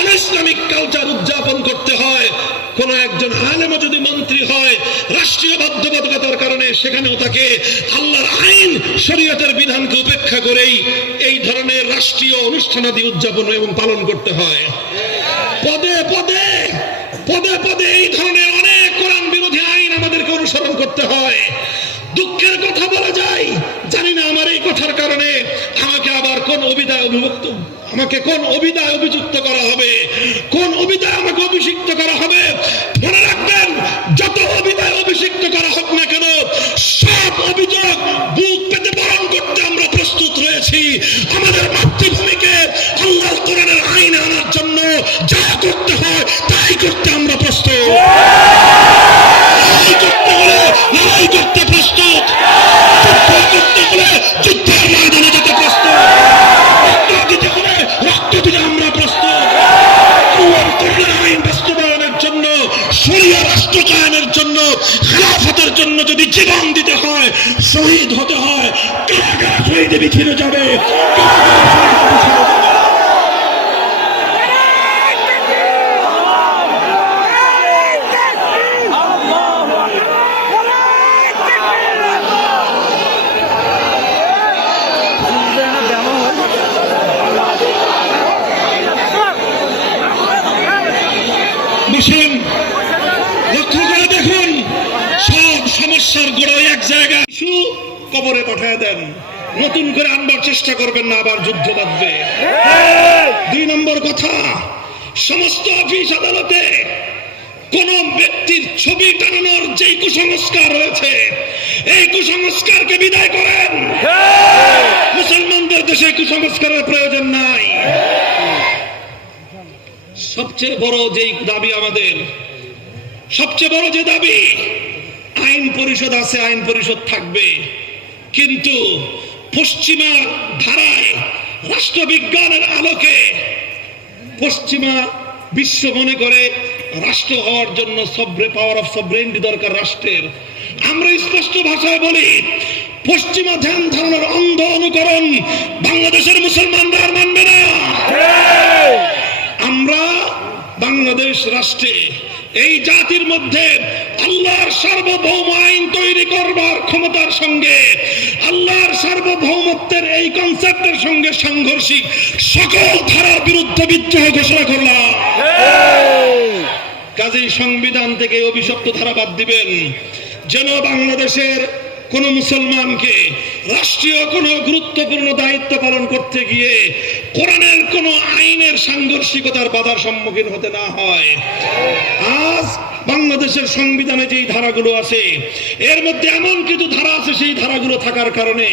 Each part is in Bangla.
অনইসলামিক কালচার উদযাপন করতে হয়, কোন একজন আলেম যদি মন্ত্রী হয় রাষ্ট্রীয় বাধ্যবাধকতার কারণে সেখানেও তাকে আল্লাহর আইন শরীয়তের বিধানকে উপেক্ষা করেই এই ধরনের রাষ্ট্রীয় অনুষ্ঠানাদি উদযাপন এবং পালন করতে হয়। পদে পদে পদে পদে এই ধরনের অনেক কোরআন বিরোধী আইন আমাদেরকে অনুসরণ করতে হয়। দুঃখের কথা বলা যায়, জানি না আমার এই কথার কারণে আমাকে আবার কোন অভিদায় অভিযুক্ত করা হবে, কোন অভিদায় আমাকে অভিষিক্ত করা হবে। মনে রাখবেন, যত অভিদায় অভিষিক্ত করা হোক না কেন, সব অভিযোগ বুক পেতে বরণ করতে আমরা প্রস্তুত রয়েছি। আমাদের মাতৃভূমিকে আল্লাহর কোরআনের আইনে আনার জন্য যা করতে হয় তাই করতে আমরা প্রস্তুত। লড়াই করতে প্রস্তুত, যুদ্ধ করতে হলে যুদ্ধের ময়দানে যেতে প্রস্তুত, রক্ত দিতে হলে রক্ত দিতে আমরা প্রস্তুত। আইন বাস্তবায়নের জন্য, শরিয়া রাষ্ট্র কায়েমের জন্য, খেলাফতের জন্য যদি জীবন দিতে হয়, শহীদ হতে হয়, কারা কারা শহীদে বিছিয়ে যাবে, লক্ষ্য করে দেখুন, সব সমস্যার গোড়ায় এক জায়গায় কবরে পাঠিয়ে দেন, নতুন করে আনবার চেষ্টা করবেন না, আবার যুদ্ধ বাঁধবে। 2 নম্বর কথা, সমস্ত অফিস আদালতে কোন ব্যক্তির ছবি টানানোর যে কুসংস্কার রয়েছে, এই কুসংস্কারকে বিদায় করেন। মুসলমানদের দেশে কুসংস্কারের প্রয়োজন নাই। সবচেয়ে বড় যেই দাবি আমাদের, সবচেয়ে বড় যে দাবি, আইন পরিষদ আছে, আইন পরিষদ থাকবে, কিন্তু পশ্চিমা ধারায় রাষ্ট্রবিজ্ঞানের আলোকে পশ্চিমা বিশ্ব মনে করে রাষ্ট্র হওয়ার জন্য পাওয়ার অফ সভরেনিটি দরকার রাষ্ট্রের। আমরা স্পষ্ট ভাষায় বলি, পশ্চিমা ধ্যান ধারণার অন্ধ অনুকরণ বাংলাদেশের মুসলমানরা আর মানবে না। আমরা বাংলাদেশ রাষ্ট্রে এই জাতির মধ্যে আল্লাহর সার্বভৌম আইন তৈরি করবার ক্ষমতার সঙ্গে, আল্লাহর সার্বভৌমত্বের এই কনসেপ্টের সঙ্গে সাংঘর্ষিক সকল ধারার বিরুদ্ধে বিদ্রোহ ঘোষণা করলাম। কাজেই সংবিধান থেকে অভিশপ্ত ধারা বাদ দিবেন, যেন বাংলাদেশের কোন মুসলমানকে রাষ্ট্রীয় কোন গুরুত্বপূর্ণ দায়িত্ব পালন করতে গিয়ে কোরআনের কোন আইনের সাংঘর্ষিকতার বাধার সম্মুখীন হতে না হয়। আজ বাংলাদেশের সংবিধানে যেই ধারাগুলো আছে, এর মধ্যে এমন কিছু ধারা আছে, সেই ধারাগুলো থাকার কারণে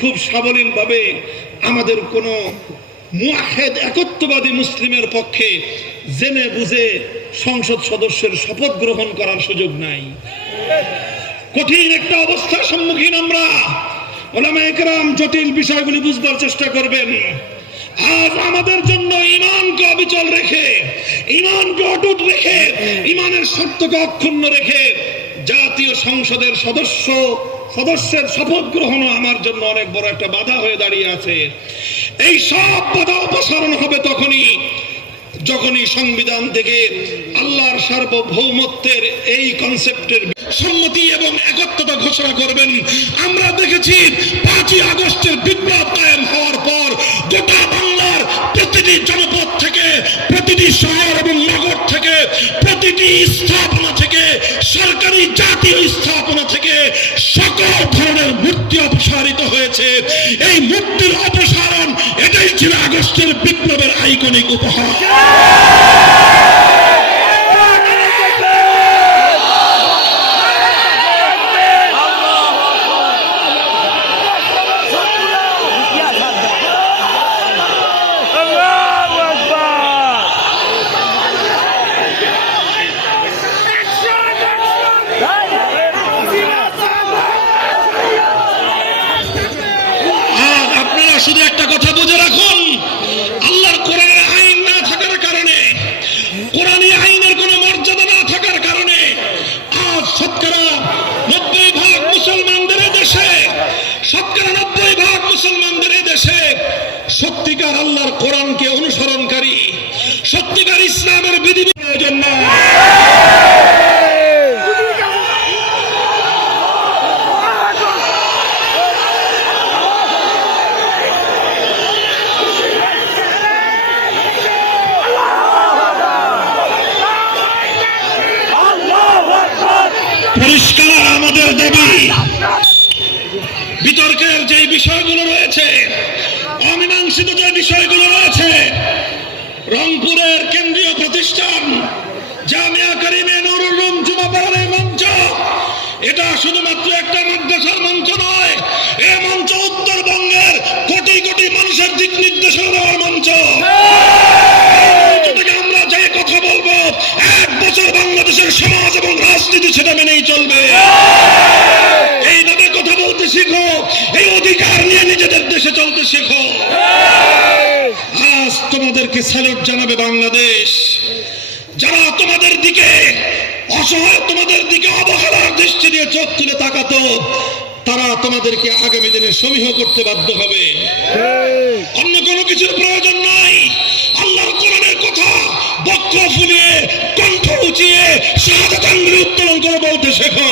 খুব সাবলীল ভাবে আমাদের কোন মুআহিদ একত্ববাদী মুসলিমের পক্ষে জেনে বুঝে সংসদ সদস্যের শপথ গ্রহণ করার সুযোগ নাই। কঠিন একটা অবস্থার সম্মুখীন আমরা। উলামায়ে কেরাম জটিল বিষয়গুলি বুঝবার চেষ্টা করবেন। আজ আমাদের জন্য ঈমানকে অবিচল রেখে, ঈমানকে অটুট রেখে, ঈমানের শর্তকে অক্ষুণ্ণ রেখে জাতীয় সংসদের সদস্যের শপথ গ্রহণ আমার জন্য অনেক বড় একটা বাধা হয়ে দাঁড়িয়ে আছে। এই সব বাধা অপসারণ হবে যখনই সংবিধান থেকে আল্লাহর সার্বভৌমত্বের এই কনসেপ্টের সম্মতি এবং একত্বতা ঘোষণা করবেন। আমরা দেখেছি 5ই আগস্টের বিপ্লব কায়েম হওয়ার পর গোটা বাংলার প্রতিটি জনপদ থেকে, প্রতিটি শহর এবং নগর থেকে, প্রতিটি স্থাপনা থেকে, সরকারি জাতীয় স্থাপনা থেকে সকল ধরনের মূর্তি অপসারিত হয়েছে। এই মূর্তির অপসারণ, এটাই ছিল আগস্টের বিপ্লবের আইকনিক উপহার। শুধু একটা কথা বুঝে রাখুন, আল্লাহর কোরআনের আইন না থাকার কারণে পরিষ্কার আমাদের দাবি, বিতর্কের যে বিষয়গুলো রয়েছে, অমীমাংসিত যে বিষয়গুলো রয়েছে, রংপুরের কেন্দ্রীয় প্রতিষ্ঠান জামিয়া কারিমে নুরুল উলুম জুমা পড়ানোর মঞ্চ, এটা শুধুমাত্র একটা মাদ্রাসার মঞ্চ নয়, এই মঞ্চ উত্তরবঙ্গের কোটি কোটি মানুষের দিক নির্দেশনা দেওয়ার মঞ্চ। আমরা যে কথা বলবো, 1 বছর বাংলাদেশের সমাজ এবং রাজনীতি সেটা মেনেই চলবে। এইভাবে কথা বলতে শিখো, এই অধিকার নিয়ে নিজেদের দেশে চলতে শেখো। আজ তোমাদেরকে স্যালুট জানাবে বাংলাদেশ, যারা তোমাদের দিকে অসহায়, তোমাদের দিকে অবহেলার দৃষ্টি দিয়ে চোখ তুলে তাকাতো, তারা তোমাদেরকে আগামী দিনে সমীহ করতে বাধ্য হবে। অন্য কোনো কিছুর প্রয়োজন নাই। আল্লাহর কোরআনের কথা বক্ষ ফুলিয়ে, কণ্ঠ উঁচিয়ে, শাহাদাত আঙ্গুলি উত্তোলন করে বলতে শেখো।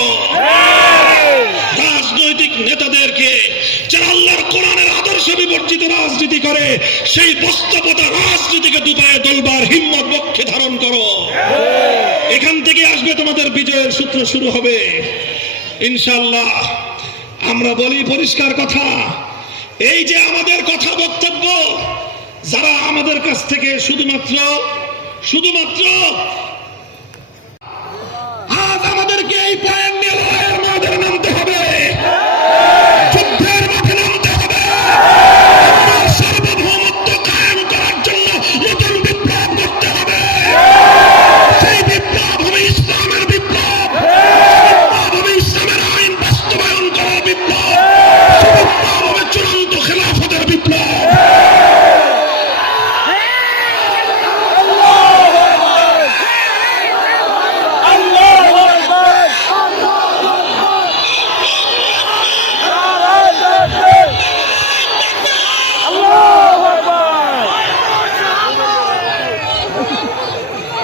রাজনৈতিক নেতাদেরকে যারা আল্লাহর কোরআনের আদর্শ বিবর্জিত রাজনীতি করে, সেই বাস্তবতা রাজনীতিকে দুপায়ে দলবার হিম্মত বক্ষে ধারণ করো। এখান থেকে আসবে তোমাদের বিজয়ের সূত্র শুরু হবে ইনশাআল্লাহ। আমরা বলি পরিষ্কার কথা, এই যে আমাদের কথা বক্তব্য, যারা আমাদের কাছ থেকে শুধুমাত্র আজ আমাদেরকে এই পয়েন্ট নিয়ে লড়াইয়ের মধ্যে নামতে হবে, যুদ্ধের মাঠে নামতে হবে। আমার সার্বভৌমত্ব কায়েম করার জন্য নতুন বিপ্লব করতে হবে। সেই বিপ্লব হবে ইসলামের বিপ্লব, হবে ইসলামের আইন বাস্তবায়ন করার বিপ্লব, বিপ্লব হবে চূড়ান্ত খেলাফতের বিপ্লব।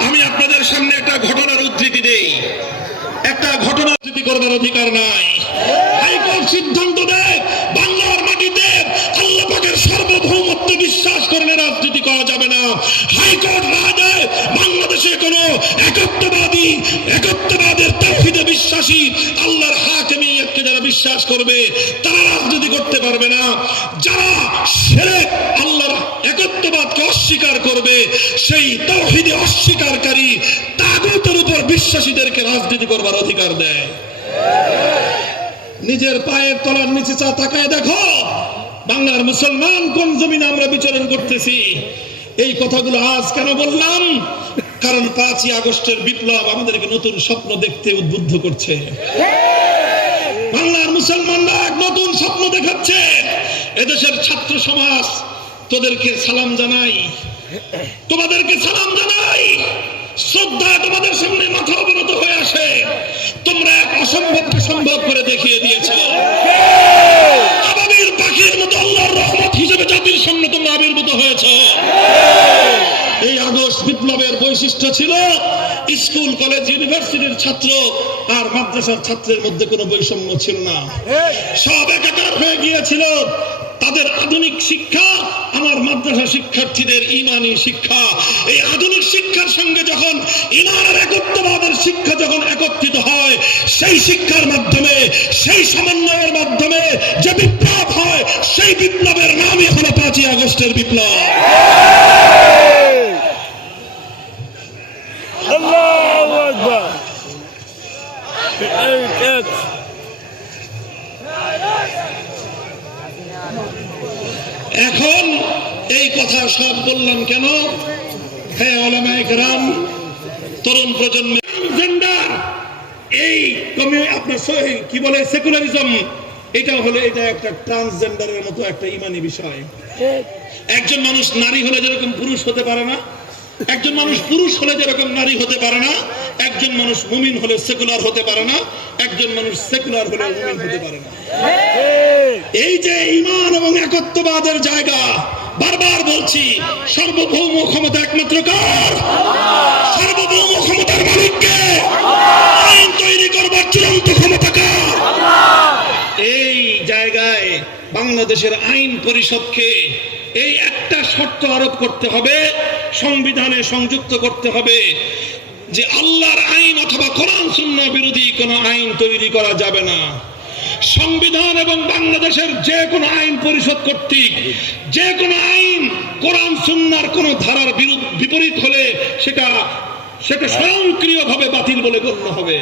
আমি আপনাদের সামনে একটা ঘটনার উদ্ধৃতি দেই। একটা ঘটনা উদ্ধৃতি করবার অধিকার নাই। হাইকোর্ট সিদ্ধান্ত দেয়, বাংলার মাটিতে আল্লাহ পাকের সার্বভৌমত্ব বিশ্বাস করে রাজনীতি করা যাবে না। হাইকোর্ট রায় দেয়, বাংলাদেশে কোনো একত্ববাদের তাওহীদে বিশ্বাসী, আল্লাহর হাকিমিয়তকে যারা বিশ্বাস করবে তারা রাজনীতি করতে পারবে না। যারা শিরক, আল্লাহর একত্ববাদকে অস্বীকার করবে, সেই তাওহীদে অস্বীকারী তাগুতের উপর বিশ্বাসীদেরকে রাজনীতি করবার অধিকার দেয়। নিজের পায়ের তলার নিচে তাকায় দেখো, বাংলার মুসলমান কোন জমিনে আমরা বিচরণ করতেছি। এই কথাগুলো আজ কেন বললাম? কারণ 5ই আগস্টের বিপ্লব আমাদেরকে নতুন স্বপ্ন দেখতে উদ্বুদ্ধ করছে। বাংলার মুসলমানরা এক নতুন স্বপ্ন দেখাচ্ছে। এদেশের ছাত্র সমাজ তোদেরকে সালাম জানাই, তোমাদেরকে সালাম জানাই, শ্রদ্ধা তোমাদের সামনে মাথা অবনত হয়ে আসে। তোমরা এক অসম্ভবকে সম্ভব করে দেখিয়ে দিয়েছ। আবাবিল পাখির মতো আল্লাহর রহমত হিসেবে জাতির সামনে তোমরা আবির্ভূত হয়েছ। এই আগস্ট বিপ্লবের বৈশিষ্ট্য ছিল স্কুল, কলেজ, ইউনিভার্সিটির ছাত্র আর মাদ্রাসার ছাত্রের মধ্যে কোনো বৈষম্য ছিল না। সব একাকার হয়ে গিয়েছিল। তাদের আধুনিক শিক্ষা, আমার মাদ্রাসা শিক্ষার্থীদের ঈমানি শিক্ষা। এই আধুনিক শিক্ষার সঙ্গে যখন ঈমানের একত্ববাদের শিক্ষা যখন একত্রিত হয়, সেই শিক্ষার মাধ্যমে, সেই সমন্বয়ের মাধ্যমে যে বিপ্লব হয়, সেই বিপ্লবের নামই হলো 5ই আগস্টের বিপ্লব। আল্লাহু আকবার। এখন এই কথা সব বললাম কেন? হ্যাঁ, ওলামায়ে কেরাম, তরুণ প্রজন্মের জেন্ডার, এই আপনার কি বলে সেকুলারিজম, এটা একটা ট্রান্সজেন্ডারের মতো একটা ইমানি বিষয়। একজন মানুষ নারী হলে যেরকম পুরুষ হতে পারে না, একজন মানুষ পুরুষ হলে যেরকম নারী হতে পারে না, একজন মানুষ মুমিন হলে সেকুলার হতে পারে না, একজন মানুষ সেকুলার হলে মুমিন হতে পারে না। এই যে ঈমান এবং একত্ববাদের জায়গা, বারবার বলছি, সার্বভৌম ক্ষমতা একমাত্র কার? সার্বভৌম ক্ষমতার মালিককে। আইন তৈরি করবার চূড়ান্ত ক্ষমতা কার? এই জায়গায় বাংলাদেশের আইন পরিষদকে এই একটা শর্ত আরোপ করতে হবে, সংবিধানে সংযুক্ত করতে হবে। যে আল্লাহর আইন অথবা কোরআন সুন্নাহ বিরোধী কোনো আইন তৈরি করা যাবে না। সংবিধান এবং বাংলাদেশের যে কোনো আইন পরিষদ কর্তৃক যে কোনো আইন কোরআন সুন্নাহর কোনো ধারার বিপরীত হলে সেটা স্বয়ংক্রিয়ভাবে বাতিল বলে গণ্য হবে।